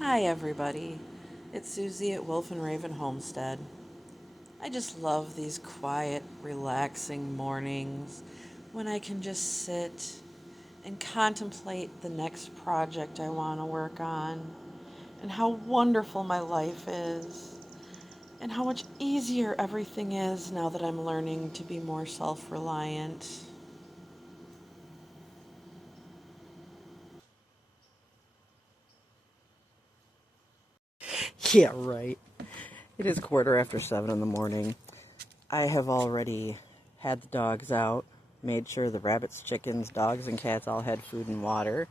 Hi everybody, it's Susie at Wolf and Raven Homestead. I just love these quiet, relaxing mornings when I can just sit and contemplate the next project I want to work on and how wonderful my life is and how much easier everything is now that I'm learning to be more self-reliant. Yeah, right. It is 7:15 in the morning. I have already had the dogs out, made sure the rabbits, chickens, dogs, and cats all had food and water,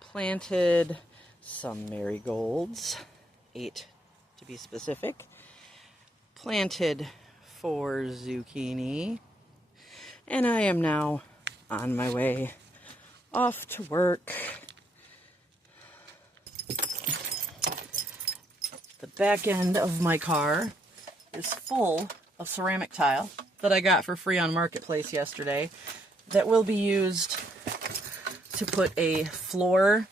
planted some marigolds, 8 to be specific, planted 4 zucchini, and I am now on my way off to work. The back end of my car is full of ceramic tile that I got for free on Marketplace yesterday that will be used to put a floor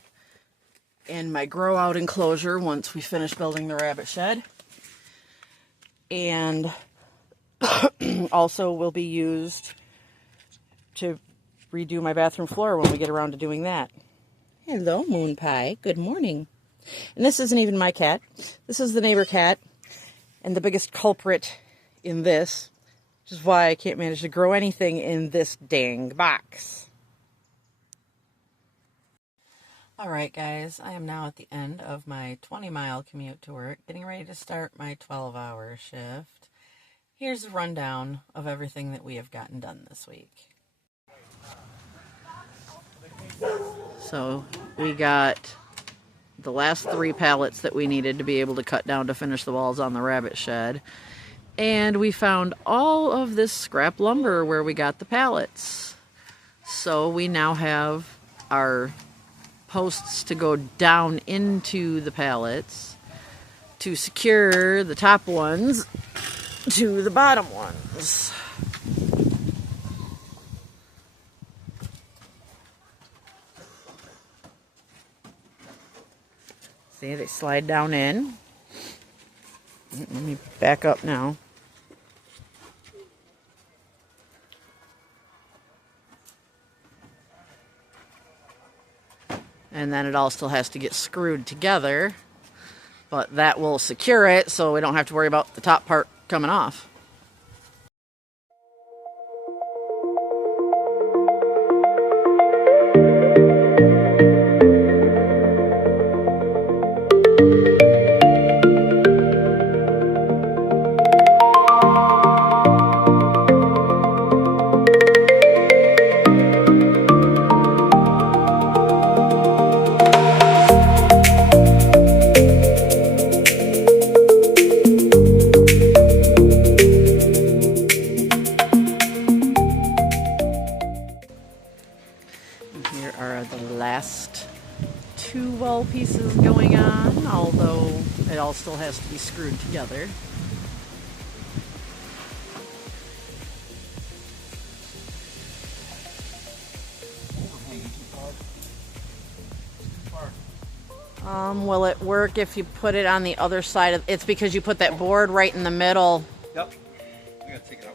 in my grow out enclosure once we finish building the rabbit shed, and also will be used to redo my bathroom floor when we get around to doing that. Hello, Moon Pie. Good morning. And this isn't even my cat. This is the neighbor cat, and the biggest culprit in this, which is why I can't manage to grow anything in this dang box. Alright guys, I am now at the end of my 20-mile commute to work, getting ready to start my 12-hour shift. Here's a rundown of everything that we have gotten done this week. So we got the last 3 pallets that we needed to be able to cut down to finish the walls on the rabbit shed. And we found all of this scrap lumber where we got the pallets. So we now have our posts to go down into the pallets to secure the top ones to the bottom ones. See, they slide down in. Let me back up now. And then it all still has to get screwed together, but that will secure it so we don't have to worry about the top part coming off. Here are the last 2 wall pieces going on, although it all still has to be screwed together. Will it work if you put it on the other side of it's because you put that board right in the middle. Yep. I gotta take it out.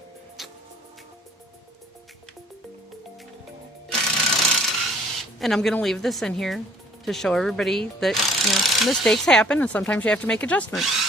And I'm going to leave this in here to show everybody that, mistakes happen and sometimes you have to make adjustments.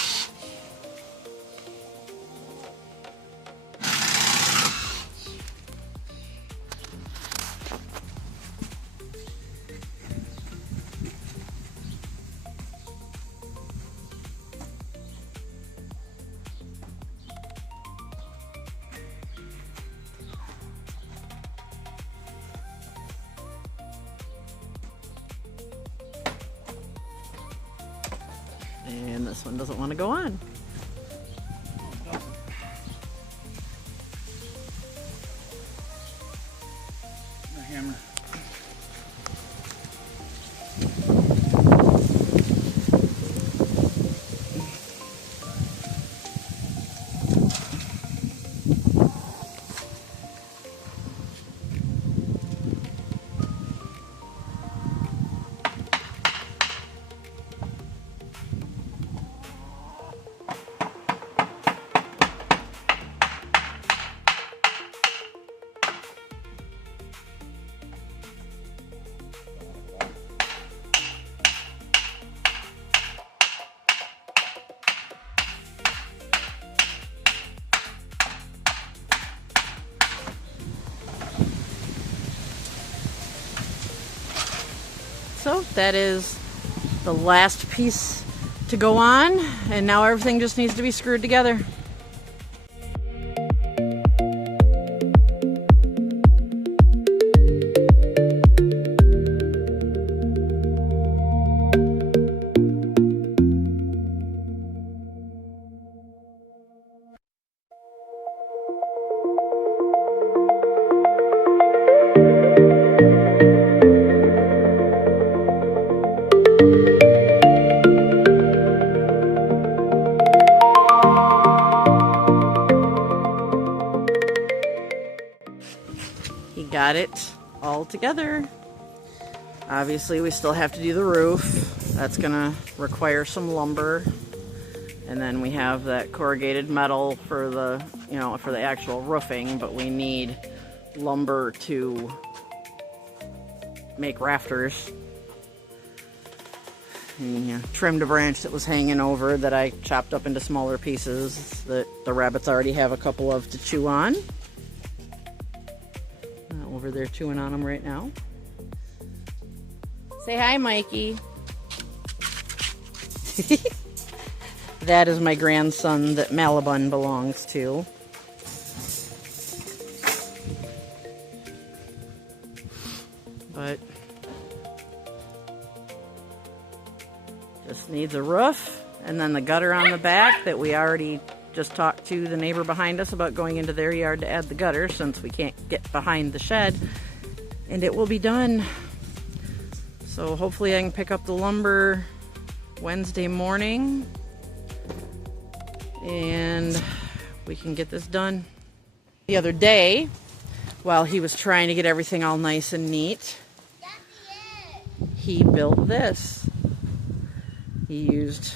And this one doesn't want to go on. The hammer. that is the last piece to go on, and now everything just needs to be screwed together. He got it all together. Obviously, we still have to do the roof. That's gonna require some lumber. And then we have that corrugated metal for the, for the actual roofing, but we need lumber to make rafters. And, trimmed a branch that was hanging over that I chopped up into smaller pieces that the rabbits already have a couple of to chew on. Over there chewing on them right now. Say hi, Mikey. That is my grandson that Malibun belongs to. But just needs a roof, and then the gutter on the back that we already just talked to the neighbor behind us about going into their yard to add the gutter since we can't get behind the shed, and it will be done. So hopefully I can pick up the lumber Wednesday morning and we can get this done. The other day, while he was trying to get everything all nice and neat, he built this. He used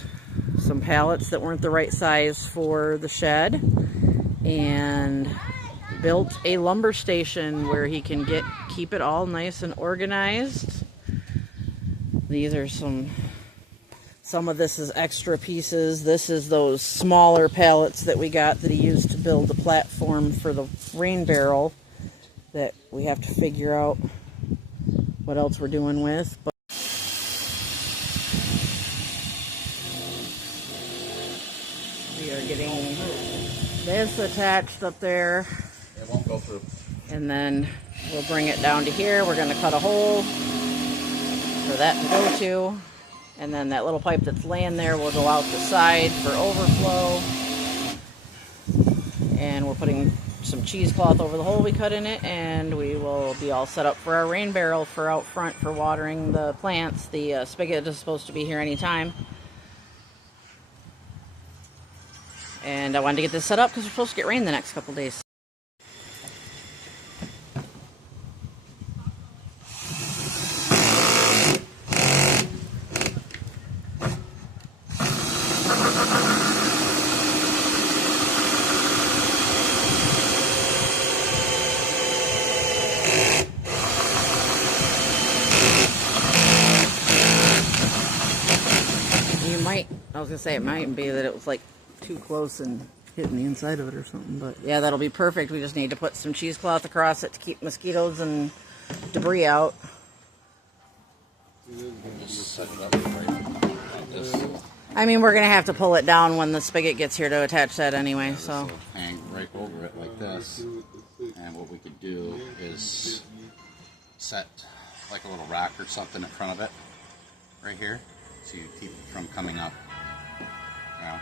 some pallets that weren't the right size for the shed and built a lumber station where he can keep it all nice and organized. These are some of this is extra pieces. This is those smaller pallets that we got that he used to build the platform for the rain barrel that we have to figure out what else we're doing with. But we are getting this attached up there. It won't go through. And then we'll bring it down to here. We're going to cut a hole for that to go to. And then that little pipe that's laying there will go out the side for overflow. And we're putting some cheesecloth over the hole we cut in it, and we will be all set up for our rain barrel for out front for watering the plants. The spigot is supposed to be here anytime. And I wanted to get this set up because we're supposed to get rain the next couple days. I was gonna say it might be that it was like too close and hitting the inside of it or something, but yeah, that'll be perfect. We just need to put some cheesecloth across it to keep mosquitoes and debris out. Just set it up right like this. I mean, we're gonna have to pull it down when the spigot gets here to attach that anyway. So hang right over it like this, and what we could do is set like a little rock or something in front of it, right here, so you keep it from coming up. Now,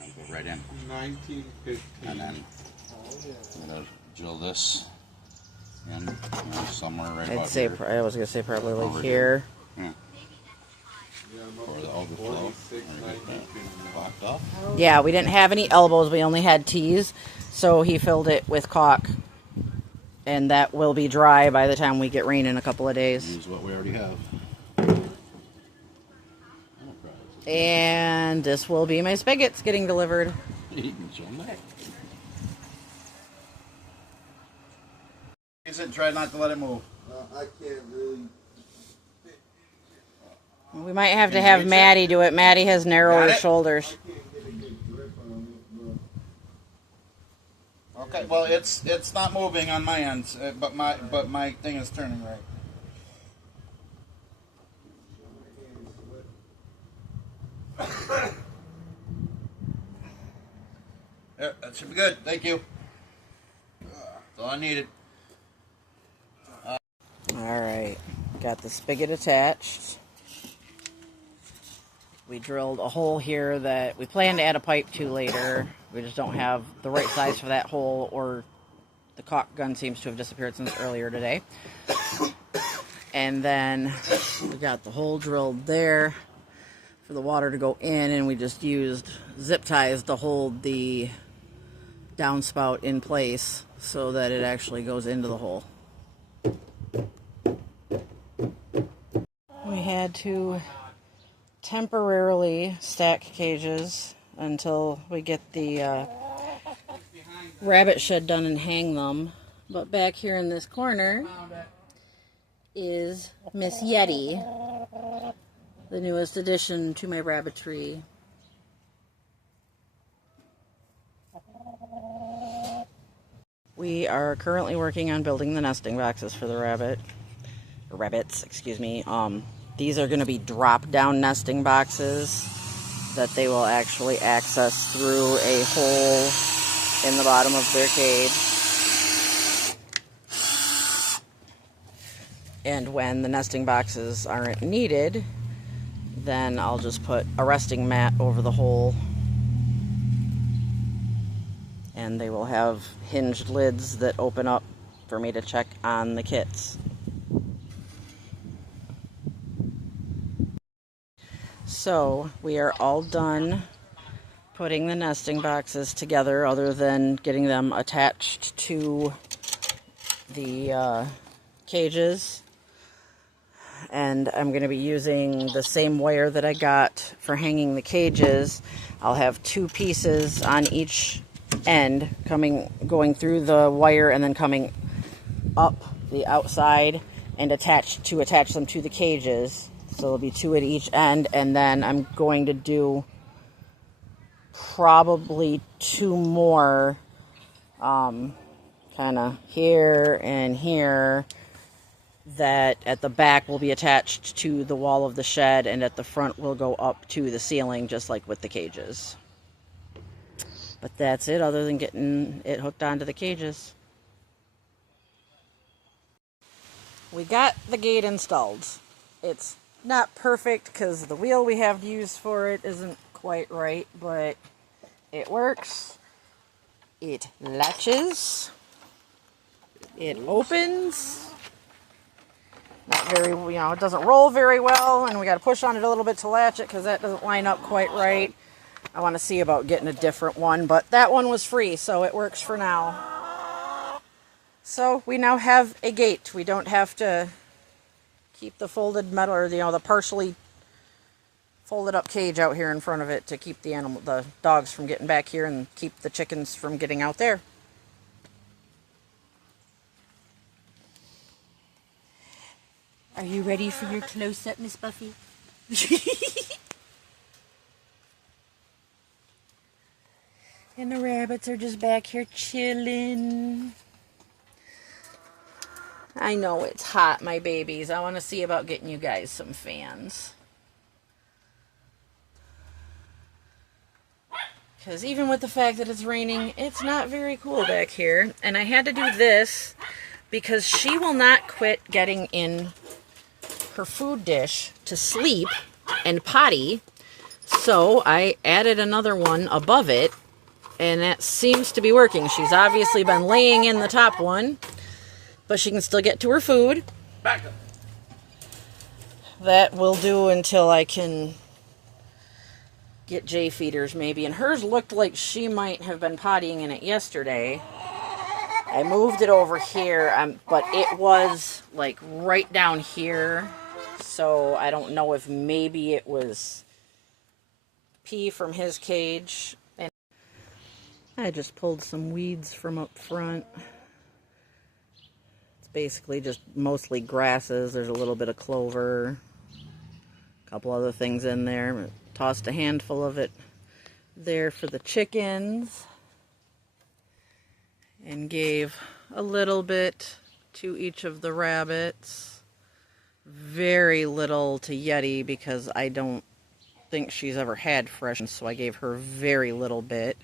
and go right in. 1950. And then I'm gonna drill this in, somewhere right about here. I was gonna say probably like here. Yeah. For the overflow. Blocked off. Yeah, we didn't have any elbows. We only had T's, so he filled it with caulk, and that will be dry by the time we get rain in a couple of days. Use what we already have. And this will be my spigots getting delivered. Try not to let it move. I can't really. We might have to have Maddie do it. Maddie has narrower shoulders. I can't get a good grip on it, but. Okay, well it's not moving on my end, but my thing is turning right. Yeah, that should be good. Thank you. That's all I needed. Alright, got the spigot attached. We drilled a hole here that we plan to add a pipe to later. We just don't have the right size for that hole, or the caulk gun seems to have disappeared since earlier today. And then we got the hole drilled there for the water to go in, and we just used zip ties to hold the downspout in place so that it actually goes into the hole. We had to temporarily stack cages until we get the rabbit shed done and hang them. But back here in this corner is Miss Yeti, the newest addition to my rabbitry. We are currently working on building the nesting boxes for the rabbits, excuse me. These are going to be drop-down nesting boxes that they will actually access through a hole in the bottom of their cage. And when the nesting boxes aren't needed, then I'll just put a resting mat over the hole, and they will have hinged lids that open up for me to check on the kits. So we are all done putting the nesting boxes together, other than getting them attached to the cages. And I'm going to be using the same wire that I got for hanging the cages. I'll have two pieces on each end going through the wire and then coming up the outside and attach them to the cages. So there'll be two at each end, and then I'm going to do probably two more kind of here and here, that at the back will be attached to the wall of the shed, and at the front will go up to the ceiling, just like with the cages. But that's it, other than getting it hooked onto the cages. We got the gate installed. It's not perfect because the wheel we have to use for it isn't quite right, but it works. It latches. It opens. Not very, it doesn't roll very well, and we got to push on it a little bit to latch it because that doesn't line up quite right. I want to see about getting a different one, but that one was free, so it works for now. So we now have a gate. We don't have to keep the folded metal, or the partially folded up cage out here in front of it to keep the dogs from getting back here and keep the chickens from getting out there. Are you ready for your close-up, Miss Buffy? And the rabbits are just back here chilling. I know it's hot, my babies. I want to see about getting you guys some fans. Because even with the fact that it's raining, it's not very cool back here. And I had to do this because she will not quit getting in her food dish to sleep and potty. So I added another one above it, and that seems to be working. She's obviously been laying in the top one, but she can still get to her food. Back up. That will do until I can get J feeders maybe. And hers looked like she might have been pottying in it yesterday. I moved it over here, but it was like right down here. So I don't know if maybe it was pee from his cage. And I just pulled some weeds from up front. It's basically just mostly grasses. There's a little bit of clover, a couple other things in there. Tossed a handful of it there for the chickens, and gave a little bit to each of the rabbits. Very little to Yeti because I don't think she's ever had fresh, so I gave her very little bit.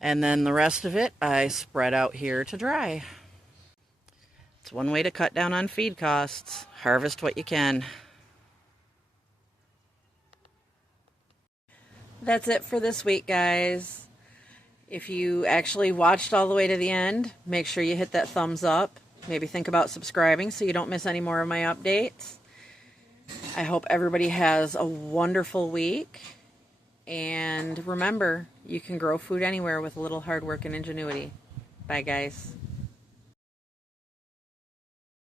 And then the rest of it I spread out here to dry. It's one way to cut down on feed costs. Harvest what you can. That's it for this week, guys. If you actually watched all the way to the end, make sure you hit that thumbs up. Maybe think about subscribing so you don't miss any more of my updates. I hope everybody has a wonderful week. And remember, you can grow food anywhere with a little hard work and ingenuity. Bye, guys.